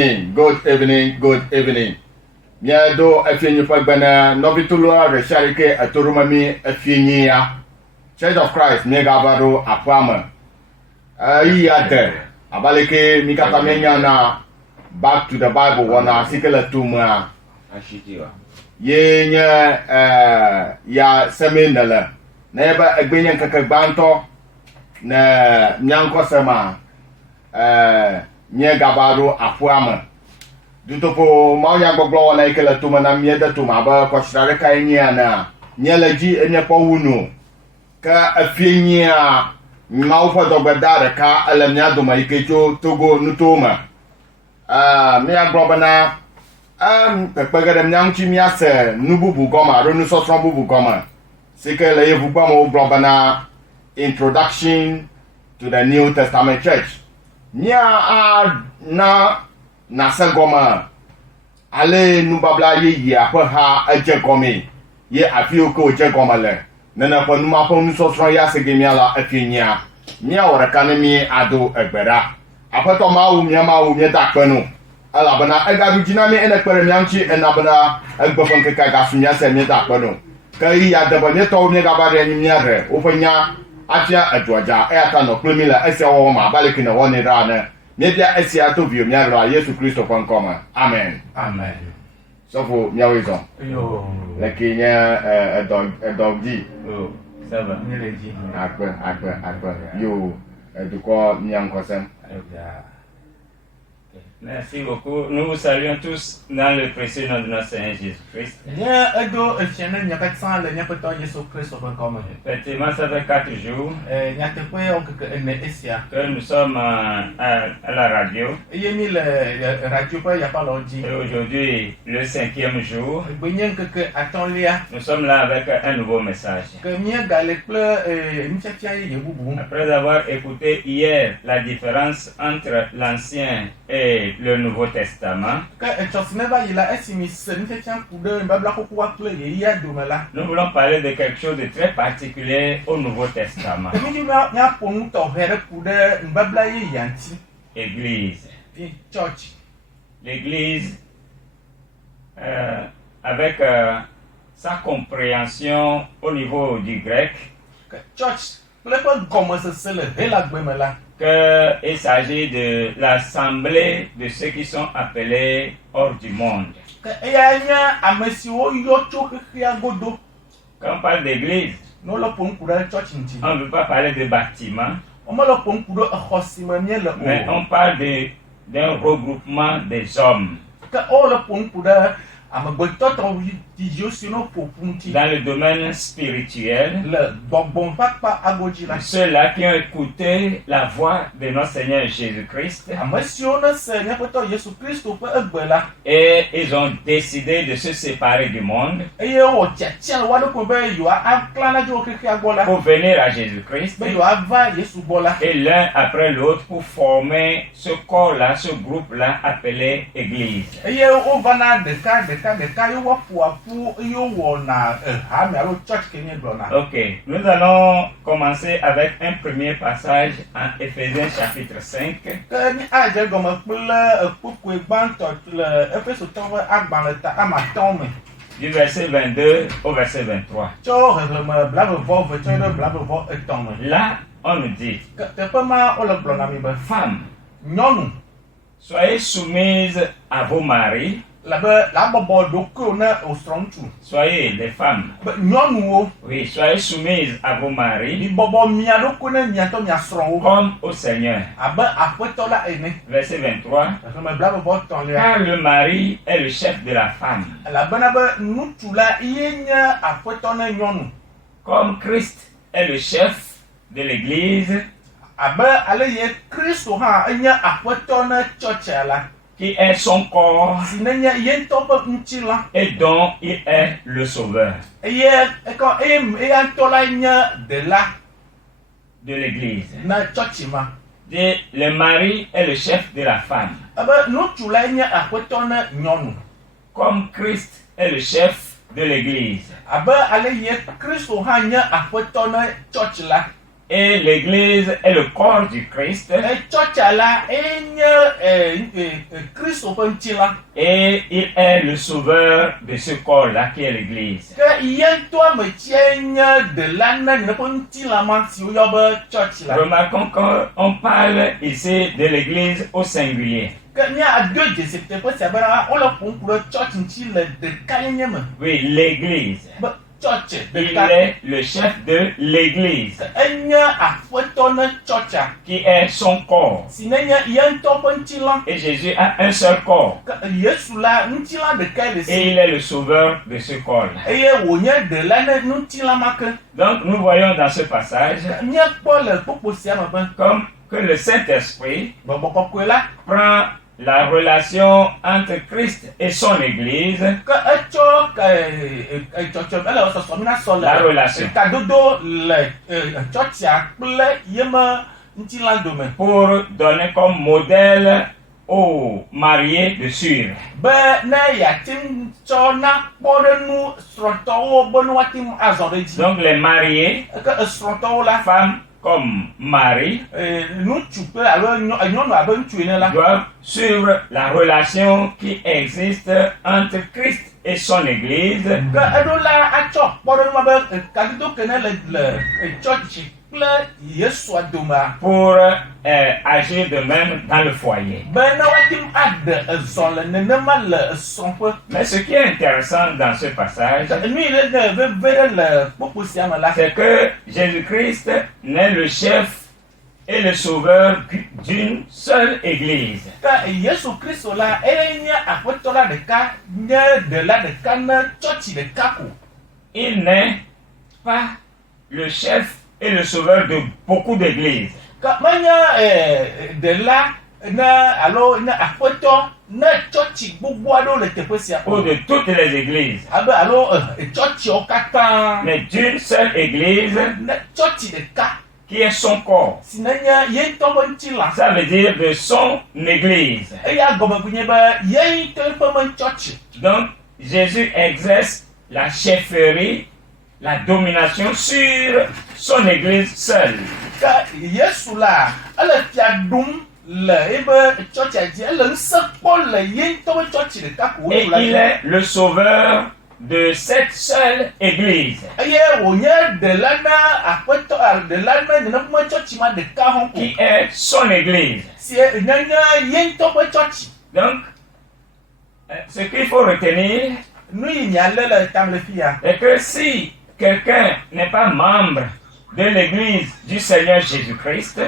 Good evening, good evening. Mia do afienyi pagbana novitulo resharike aturumami afienyi ya. Church of Christ negabaro apama. Iyade abaleke mikatamenya na back to the Bible wana sikela tuma. Yenye ya seminala. Neba agbenyen kakagbanto na nyanko sema nye gabaro apuama dutopo maunya gbogbo wana ikela tuma na mieda tuma ba ko shrare kai nya na nye laji enya po wunu ka afienya mau fa dogbadare ka alamnya do mai kejo togo nutoma me agboba na pepegere mnyanchi miase nububu goma ronu sosron bubu goma sikela yevu pa mo gbogba na introduction to the New Testament church. Nya na sagoma ale nubabla ye apa ha ajegome ye afio ko jegoma le nana pa numa pa nu sosro ya segemi ala afinya nya ora kanemi ado egbera apato mawu nya dakpenu ala bana aga bijina me ena kpere nyanchi ena bana agbofon ke ka sunya se me dakpenu kai ya daba me to me ga bare nyi re ofanya atia adwaja ata no klemila ese wo ma baliki na woni rana media ese ato bio miara Yesu Kristo kwa nkoma amen so for nyawizo yo lakinya dogji saba nyeleji akwa yo eduko nyankosem. Merci beaucoup. Nous vous saluons tous dans le précieux nom de notre Seigneur Jésus-Christ. Effectivement, ça fait 4 jours que nous sommes à la radio. Et aujourd'hui, le 5e jour, nous sommes là avec un nouveau message. Après avoir écouté hier la différence entre l'Ancien et le Nouveau Testament, nous voulons parler de quelque chose de très particulier au Nouveau Testament. Église. L'Église, avec sa compréhension au niveau du grec, qu'il s'agit de l'assemblée de ceux qui sont appelés hors du monde. Quand on parle d'église, on ne veut pas parler de bâtiment, mais on parle d'un regroupement des hommes. Dans le domaine spirituel, ceux-là qui ont écouté la voix de notre Seigneur Jésus-Christ et ils ont décidé de se séparer du monde pour venir à Jésus-Christ, et l'un après l'autre pour former ce corps-là, ce groupe-là appelé Église. Ok, nous allons commencer avec un premier passage en Éphésiens chapitre 5. Du verset 22 au verset 23. Là, on nous dit: Femmes, soyez soumises à vos maris. Soyez les femmes. Oui, soyez soumises à vos maris comme au Seigneur. Verset 23. Car le mari est le chef de la femme, comme Christ est le chef de l'Église, qui est son corps et dont il est le sauveur de l'Église. Le mari est le chef de la femme, comme Christ est le chef de l'Église. Et l'église est le corps du Christ. Et il est le sauveur de ce corps-là qui est l'église. Remarquons qu'on parle ici de l'église au singulier. Oui, l'église. Il est le chef de l'église qui est son corps. Et Jésus a un seul corps. Et il est le sauveur de ce corps-là. Donc nous voyons dans ce passage comme que le Saint-Esprit prend la relation entre Christ et son Église, la relation, pour donner comme modèle aux mariés de suivre. Donc les mariés, femmes comme Marie, doivent suivre la relation qui existe entre Christ et son Église pour agir de même dans le foyer. Mais ce qui est intéressant dans ce passage, c'est que Jésus-Christ n'est le chef et le sauveur d'une seule église. Il n'est pas le chef et le sauveur de beaucoup d'églises. Ou de toutes les églises. Mais d'une seule église qui est son corps. Ça veut dire de son église. Donc, Jésus exerce la chefferie, la domination sur son église seule. Et il est le sauveur de cette seule église qui est son église. Donc, ce qu'il faut retenir est que si quelqu'un n'est pas membre de l'église du Seigneur Jésus-Christ,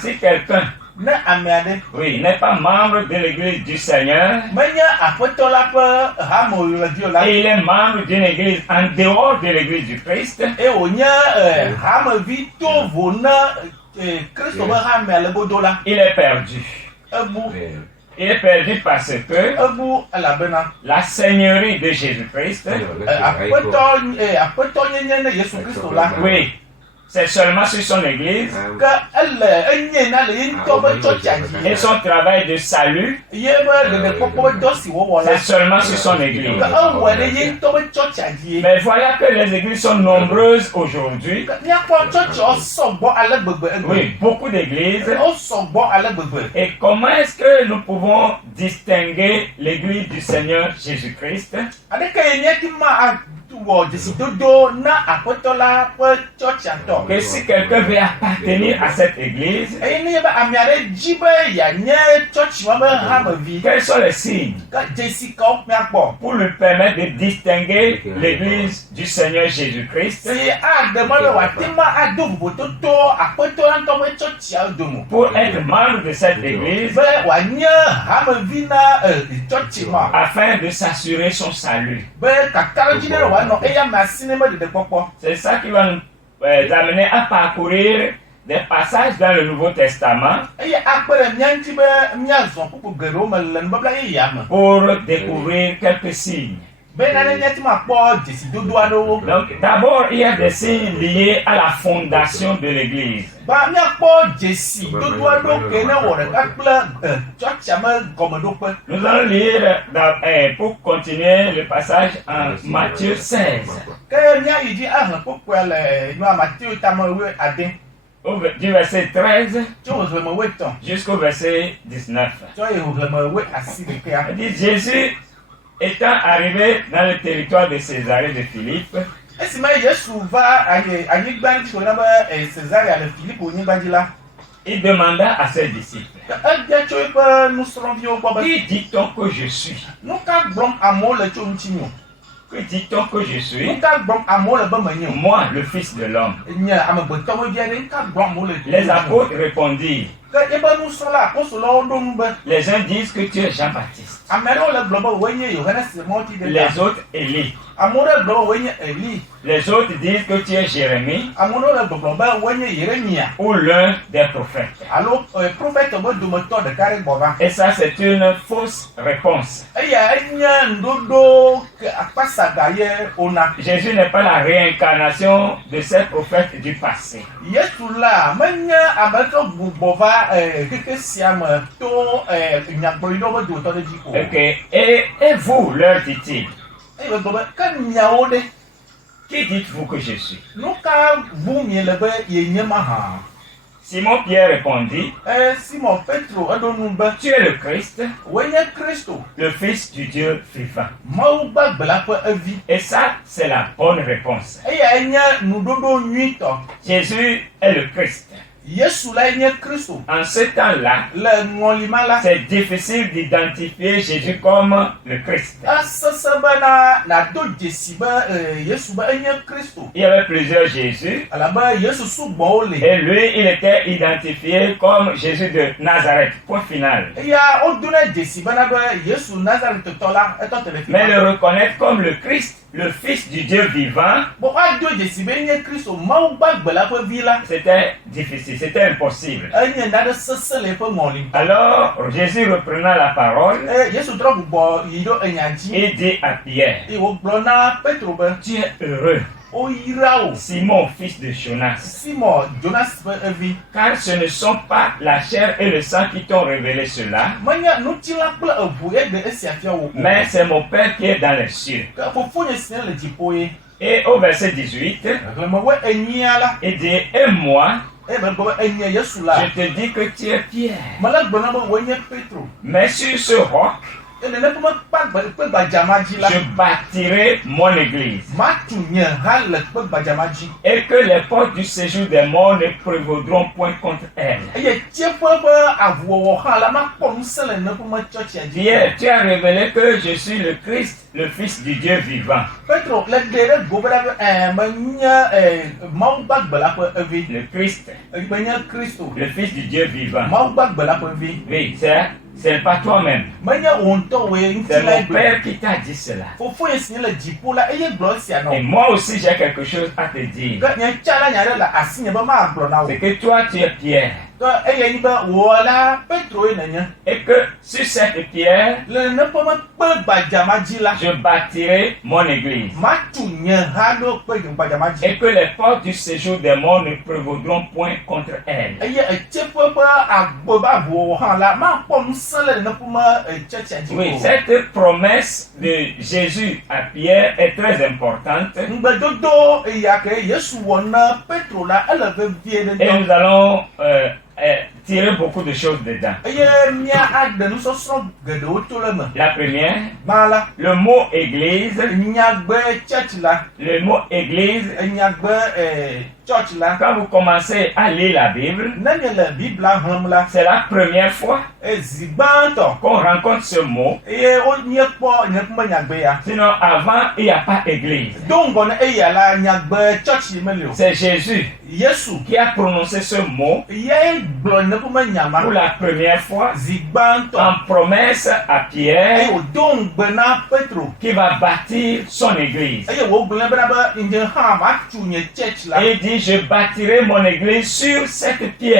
si quelqu'un n'est pas membre de l'église du Seigneur et il est membre d'une église en dehors de l'église du Christ, il est perdu. Il est perdu parce que la seigneurie de Jésus-Christ, oui, c'est seulement sur son église et son travail de salut, c'est seulement sur son église. Mais voilà que les églises sont nombreuses aujourd'hui. Oui, beaucoup d'églises. Et comment est-ce que nous pouvons distinguer l'église du Seigneur Jésus-Christ? Que si quelqu'un veut appartenir à cette église, quels sont les signes pour lui permettre de distinguer l'église du Seigneur Jésus-Christ, pour être membre de cette église, afin de s'assurer son salut? C'est ça qui va nous amener à parcourir des passages dans le Nouveau Testament pour découvrir quelques signes. Donc, d'abord, il y a des signes liés à la fondation de l'Église. Ba miakpo Jesse dodo ado kene wore kakple chachama gomedope. Nous allons lire pour continuer le passage en Matthieu 16. Ke mia yidi ahun popwe le no Matthieu tamawe adin. Du verset 13 Cho jusqu'au verset 19. Il dit Jésus étant arrivé dans le territoire de Césarée de Philippe, il demanda à ses disciples, qui dit-on que je suis? Que dit-on que je suis? Moi, le Fils de l'homme. Les apôtres répondirent, les uns disent que tu es Jean-Baptiste, les autres Élie, les autres disent que tu es Jérémie ou l'un des prophètes. Et ça, c'est une fausse réponse. Jésus n'est pas la réincarnation de ces prophètes du passé. Okay. Et vous, leur dit-il, qui dites-vous que je suis? Simon Pierre répondit, tu es le Christ, le Fils du Dieu vivant. Et ça, c'est la bonne réponse. Jésus est le Christ. En ce temps-là, c'est difficile d'identifier Jésus comme le Christ. Il y avait plusieurs Jésus. Et lui, il était identifié comme Jésus de Nazareth. Point final. Mais le reconnaître comme le Christ, le Fils du Dieu vivant, c'était difficile, c'était impossible. Alors, Jésus reprenant la parole, il dit à Pierre, tu es heureux, Simon, fils de Jonas, car ce ne sont pas la chair et le sang qui t'ont révélé cela, mais c'est mon Père qui est dans les cieux. Et au verset 18, il dit, et moi, je te dis que tu es Pierre, mais sur ce roc, je bâtirai mon église, et que les portes du séjour des morts ne prévaudront point contre elle. Pierre, tu as révélé que je suis le Christ, le Fils du Dieu vivant. Le Christ, le Fils du Dieu vivant. Oui, c'est pas toi-même. C'est mon Père qui t'a dit cela. Et moi aussi j'ai quelque chose à te dire. C'est que toi tu es Pierre. Et que sur cette pierre, je bâtirai mon église. Et que les portes du séjour des morts ne prévaudront point contre elle. Oui, cette promesse de Jésus à Pierre est très importante. Et nous allons tirer beaucoup de choses dedans. La première, le mot église. Le mot église, quand vous commencez à lire la Bible, c'est la première fois qu'on rencontre ce mot. Sinon, avant, il n'y a pas église. C'est Jésus qui a prononcé ce mot pour la première fois en promesse à Pierre qui va bâtir son église. Et il dit, je bâtirai mon église sur cette pierre.